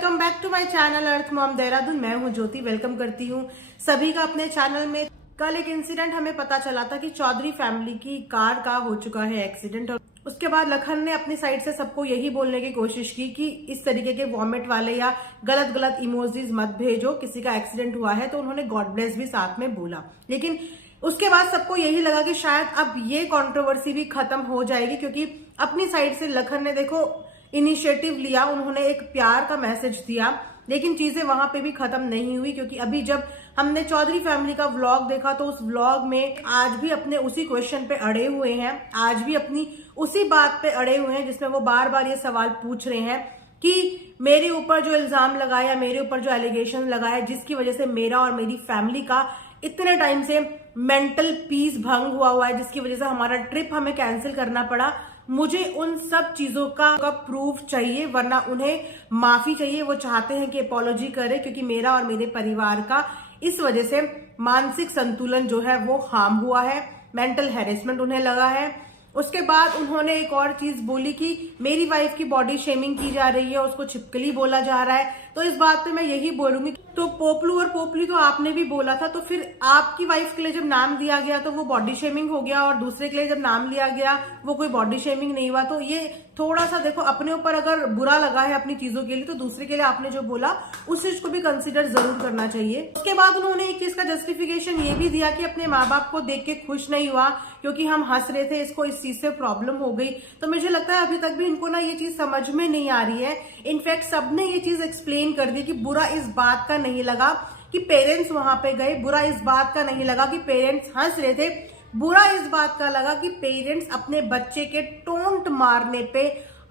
Welcome back to my channel earth mom Dehradun. मैं हूं ज्योति। Welcome करती हूं सभी का अपने चैनल में। कल एक इंसिडेंट हमें पता चला था कि चौधरी फैमिली की कार का हो चुका है एक्सीडेंट, और उसके बाद लखन ने अपनी साइड से सबको यही बोलने की कोशिश की कि इस तरीके के वॉमिट वाले या गलत गलत इमोजीज मत भेजो, किसी का एक्सीडेंट हुआ है। तो उन्होंने गॉड ब्लेस भी साथ में बोला, लेकिन उसके बाद सबको यही लगा कि शायद अब ये कंट्रोवर्सी भी खत्म हो जाएगी, क्योंकि अपनी साइड से लखन ने देखो इनिशिएटिव लिया, उन्होंने एक प्यार का मैसेज दिया, लेकिन चीजें वहां पे भी खत्म नहीं हुई। क्योंकि अभी जब हमने चौधरी फैमिली का व्लॉग देखा तो उस व्लॉग में आज भी अपने उसी क्वेश्चन पे अड़े हुए हैं, आज भी अपनी उसी बात पे अड़े हुए हैं, जिसमें वो बार बार ये सवाल पूछ रहे हैं कि मेरे ऊपर जो इल्जाम लगाया, मेरे ऊपर जो एलिगेशन लगाया, जिसकी वजह से मेरा और मेरी फैमिली का इतने टाइम से मेंटल पीस भंग हुआ है, जिसकी वजह से हमारा ट्रिप हमें कैंसिल करना पड़ा, मुझे उन सब चीजों का प्रूफ चाहिए, वरना उन्हें माफी चाहिए। वो चाहते हैं कि अपॉलॉजी करे, क्योंकि मेरा और मेरे परिवार का इस वजह से मानसिक संतुलन जो है वो हार्म हुआ है, मेंटल हैरेसमेंट उन्हें लगा है। उसके बाद उन्होंने एक और चीज बोली कि मेरी वाइफ की बॉडी शेमिंग की जा रही है, उसको छिपकली बोला जा रहा है। तो इस बात पे मैं यही बोलूंगी, तो पोपलू और पोपली तो आपने भी बोला था, तो फिर आपकी वाइफ के लिए जब नाम दिया गया तो वो बॉडी शेमिंग हो गया, और दूसरे के लिए जब नाम लिया गया वो कोई बॉडी शेमिंग नहीं हुआ। तो ये थोड़ा सा देखो, अपने ऊपर अगर बुरा लगा है अपनी चीजों के लिए, तो दूसरे के लिए आपने जो बोला उस चीज को भी कंसिडर जरूर करना चाहिए। उसके बाद उन्होंने एक चीज का जस्टिफिकेशन ये भी दिया कि अपने माँ बाप को देख के खुश नहीं हुआ, क्योंकि हम हंस रहे थे, इसको इस चीज से प्रॉब्लम हो गई। तो मुझे लगता है अभी तक भी इनको ना ये चीज समझ में नहीं आ रही है। इनफैक्ट सबने ये चीज एक्सप्लेन कर दी कि बुरा इस बात का नहीं लगा कि पेरेंट्स वहां पे गए, बुरा इस बात का नहीं लगा कि पेरेंट्स हंस रहे थे, बुरा इस बात का लगा कि पेरेंट्स अपने बच्चे के टोंट मारने पे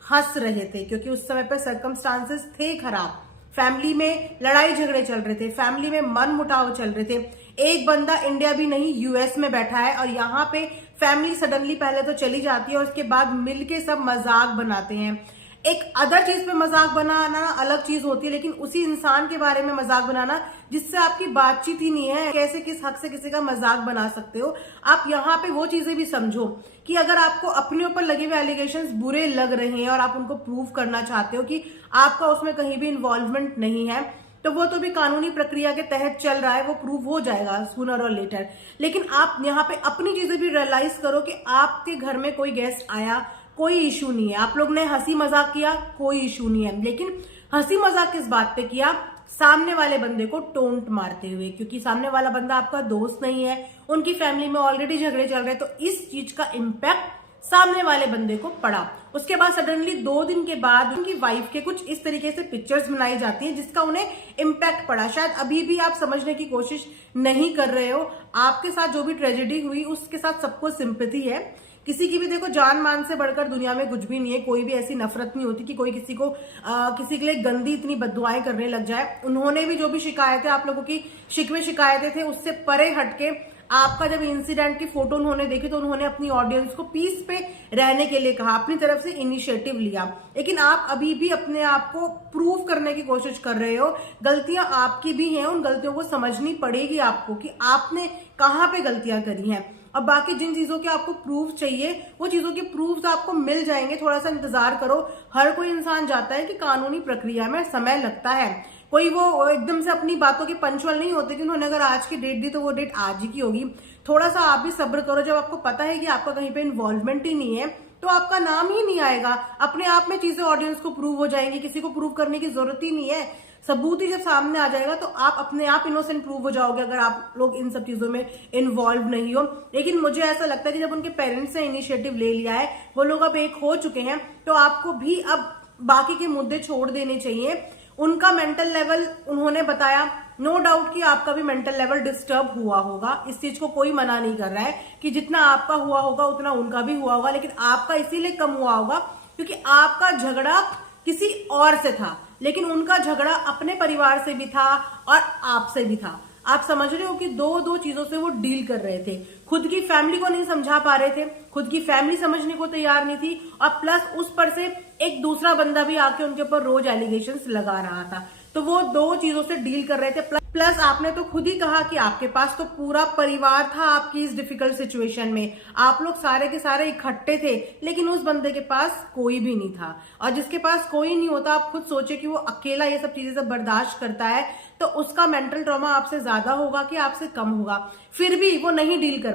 हंस रहे थे, क्योंकि उस समय पे सर्कमस्टांसेस थे खराब, फैमिली में लड़ाई झगड़े चल रहे थे, फैमिली में मन मुटाव चल रहे थे। एक बंदा इंडिया भी नहीं यूएस में बैठा है, और यहाँ पे फैमिली सडनली पहले तो चली जाती है और उसके बाद मिलके सब मजाक बनाते हैं। एक अदर चीज पे मजाक बनाना अलग चीज होती है, लेकिन उसी इंसान के बारे में मजाक बनाना जिससे आपकी बातचीत ही नहीं है, कैसे किस हक से किसी का मजाक बना सकते हो आप। यहाँ पे वो चीजें भी समझो कि अगर आपको अपने ऊपर लगे हुए एलिगेशंस बुरे लग रहे हैं और आप उनको प्रूव करना चाहते हो कि आपका उसमें कहीं भी इन्वॉल्वमेंट नहीं है, तो वो तो भी कानूनी प्रक्रिया के तहत चल रहा है, वो प्रूव हो जाएगा सूनर और लेटर। लेकिन आप यहाँ पे अपनी चीजें भी रियलाइज करो कि आपके घर में कोई गेस्ट आया, कोई इशू नहीं है, आप लोग ने हंसी मजाक किया, कोई इशू नहीं है, लेकिन हंसी मजाक किस बात पे किया? सामने वाले बंदे को टोंट मारते हुए, क्योंकि सामने वाला बंदा आपका दोस्त नहीं है, उनकी फैमिली में ऑलरेडी झगड़े चल रहे हैं, तो इस चीज का इम्पैक्ट सामने वाले बंदे को पड़ा। उसके बाद सडनली 2 दिन के बाद उनकी वाइफ के कुछ इस तरीके से पिक्चर्स बनाई जाती हैं, जिसका उन्हें इम्पैक्ट पड़ा। शायद अभी भी आप समझने की कोशिश नहीं कर रहे हो, आपके साथ जो भी ट्रेजेडी हुई उसके साथ सबको सिंपैथी है। किसी की भी देखो जान मान से बढ़कर दुनिया में कुछ भी नहीं है, कोई भी ऐसी नफरत नहीं होती कि कोई किसी को किसी के लिए गंदी इतनी बददुआएं करने लग जाए। उन्होंने भी जो भी शिकायतें आप लोगों की शिकवे शिकायतें थे उससे परे हटके आपका जब इंसिडेंट की फोटो उन्होंने देखी तो उन्होंने अपनी ऑडियंस को पीस पे रहने के लिए कहा, अपनी तरफ से इनिशिएटिव लिया। लेकिन आप अभी भी अपने आप को प्रूव करने की कोशिश कर रहे हो, गलतियां आपकी भी हैं, उन गलतियों को समझनी पड़ेगी आपको कि आपने कहाँ पे गलतियां करी हैं। और बाकी जिन चीजों के आपको प्रूफ चाहिए वो चीजों के प्रूफ आपको मिल जाएंगे, थोड़ा सा इंतजार करो। हर कोई इंसान जाता है कि कानूनी प्रक्रिया में समय लगता है, कोई वो एकदम से अपनी बातों के पंचुअल नहीं होते कि उन्होंने अगर आज की डेट दी तो वो डेट आज ही की होगी। थोड़ा सा आप भी सब्र करो, जब आपको पता है कि आपका कहीं पे इन्वॉल्वमेंट ही नहीं है तो आपका नाम ही नहीं आएगा, अपने आप में चीजें ऑडियंस को प्रूव हो जाएंगी, किसी को प्रूव करने की जरूरत ही नहीं है। सबूत ही जब सामने आ जाएगा तो आप अपने आप इनोसेंट प्रूव हो जाओगे, अगर आप लोग इन सब चीजों में इन्वॉल्व नहीं हो। लेकिन मुझे ऐसा लगता है कि जब उनके पेरेंट्स ने इनिशिएटिव ले लिया है, वो लोग अब एक हो चुके हैं, तो आपको भी अब बाकी के मुद्दे छोड़ देने चाहिए। उनका मेंटल लेवल उन्होंने बताया, नो डाउट कि आपका भी मेंटल लेवल डिस्टर्ब हुआ होगा, इस चीज को कोई मना नहीं कर रहा है कि जितना आपका हुआ होगा उतना उनका भी हुआ होगा, लेकिन आपका इसीलिए कम हुआ होगा क्योंकि आपका झगड़ा किसी और से था, लेकिन उनका झगड़ा अपने परिवार से भी था और आपसे भी था। आप समझ रहे हो कि दो चीजों से वो डील कर रहे थे। खुद की फैमिली को नहीं समझा पा रहे थे, खुद की फैमिली समझने को तैयार नहीं थी, और प्लस उस पर से एक दूसरा बंदा भी आके उनके ऊपर रोज एलिगेशंस लगा रहा था। तो वो दो चीजों से डील कर रहे थे। प्लस आपने तो खुद ही कहा कि आपके पास तो पूरा परिवार था आपकी इस डिफिकल्ट सिचुएशन में, आप लोग सारे के सारे इकट्ठे थे, लेकिन उस बंदे के पास कोई भी नहीं था। और जिसके पास कोई नहीं होता, आप खुद सोचे कि वो अकेला ये सब चीजें सब बर्दाश्त करता है, तो उसका मेंटल ट्रॉमा आपसे ज्यादा होगा कि आपसे कम होगा। फिर भी वो नहीं डील कर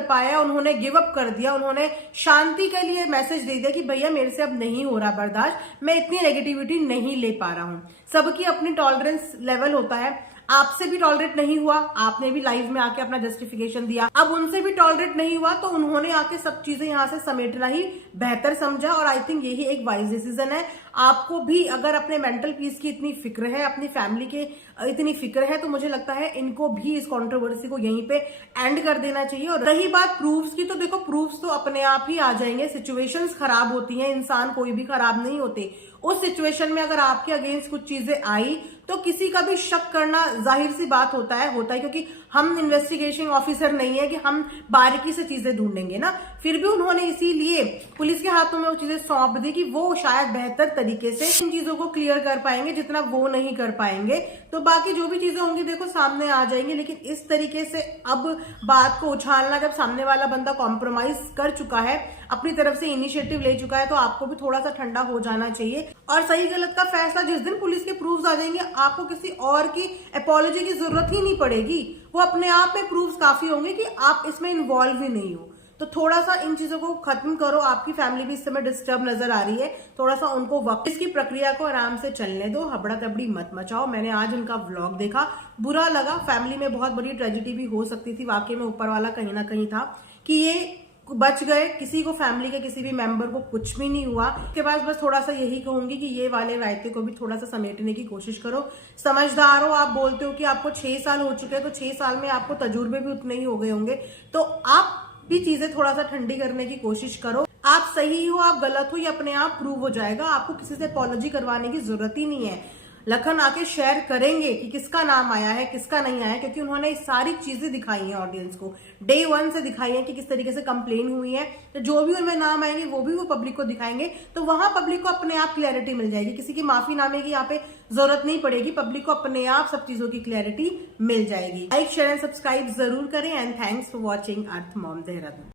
पाया, उन्होंने गिव अप कर दिया। उन्होंने शांति के लिए मैसेज दे दिया कि भैया मेरे से अब नहीं हो रहा बर्दाश्त, मैं इतनी नेगेटिविटी नहीं ले पा रहा हूं। सबकी अपनी टॉलरेंस लेवल होता है, आपसे भी टॉलरेट नहीं हुआ, आपने भी लाइव में आके अपना जस्टिफिकेशन दिया, अब उनसे भी टॉलरेट नहीं हुआ, तो उन्होंने आके सब चीजें यहां से समेटना ही बेहतर समझा। और आई थिंक यही एक वाइज डिसीजन है। आपको भी अगर अपने मेंटल पीस की इतनी फिक्र है, अपनी फैमिली के इतनी फिक्र है, तो मुझे लगता है इनको भी इस कंट्रोवर्सी को यहीं पे एंड कर देना चाहिए। और रही बात प्रूफ्स की, तो देखो प्रूफ्स तो अपने आप ही आ जाएंगे। सिचुएशंस खराब होती हैं, इंसान कोई भी खराब नहीं होते। उस सिचुएशन में अगर आपके अगेंस्ट कुछ चीजें आई तो किसी का भी शक करना जाहिर सी बात होता है, क्योंकि हम इन्वेस्टिगेशन ऑफिसर नहीं है कि हम बारीकी से चीजें ढूंढेंगे ना। फिर भी उन्होंने इसीलिए पुलिस के हाथों में वो चीजें सौंप दी कि वो शायद बेहतर तरीके से इन चीजों को क्लियर कर पाएंगे जितना वो नहीं कर पाएंगे। तो बाकी जो भी चीजें होंगी देखो सामने आ जाएंगी, लेकिन इस तरीके से अब बात को उछालना, जब सामने वाला बंदा कॉम्प्रोमाइज कर चुका है, अपनी तरफ से इनिशिएटिव ले चुका है, तो आपको भी थोड़ा सा ठंडा हो जाना चाहिए। और सही गलत का फैसला जिस दिन पुलिस के प्रूफ्स आ जाएंगे, आपको किसी और की अपॉलॉजी की जरूरत ही नहीं पड़ेगी। वो अपने आप में प्रूफ्स काफी होंगे कि आप इसमें इन्वॉल्व ही नहीं हो। तो थोड़ा सा इन चीजों को खत्म करो। आपकी फैमिली भी इस समय डिस्टर्ब नजर आ रही है, थोड़ा सा उनको वक्त, इसकी प्रक्रिया को आराम से चलने दो, हबड़ा तबड़ी मत मचाओ। मैंने आज उनका व्लॉग देखा, बुरा लगा। फैमिली में बहुत बड़ी ट्रेजेडी भी हो सकती थी। वाकई में ऊपर वाला कहीं ना कहीं था कि ये बच गए, किसी को फैमिली के किसी भी मेंबर को कुछ भी नहीं हुआ। इसके बाद बस थोड़ा सा यही कहूंगी कि ये वाले रायते को भी थोड़ा सा समेटने की कोशिश करो। समझदार हो, आप बोलते हो कि आपको 6 साल हो चुके हैं, तो 6 साल में आपको तजुर्बे भी उतने ही हो गए होंगे, तो आप भी चीजें थोड़ा सा ठंडी करने की कोशिश करो। आप सही हो, आप गलत हो, ये अपने आप प्रूव हो जाएगा। आपको किसी से अपॉलॉजी करवाने की जरूरत ही नहीं है। लखन आके शेयर करेंगे कि किसका नाम आया है, किसका नहीं आया है, क्योंकि उन्होंने सारी चीजें दिखाई हैं ऑडियंस को, डे 1 से दिखाई है कि किस तरीके से कंप्लेन हुई है। तो जो भी उनमें नाम आएंगे वो भी वो पब्लिक को दिखाएंगे, तो वहां पब्लिक को अपने आप क्लैरिटी मिल जाएगी। किसी की माफीनामे की यहाँ पे जरूरत नहीं पड़ेगी, पब्लिक को अपने आप सब चीजों की क्लैरिटी मिल जाएगी। लाइक शेयर एंड सब्सक्राइब जरूर करें। And thanks for watching earth mom Dehradun.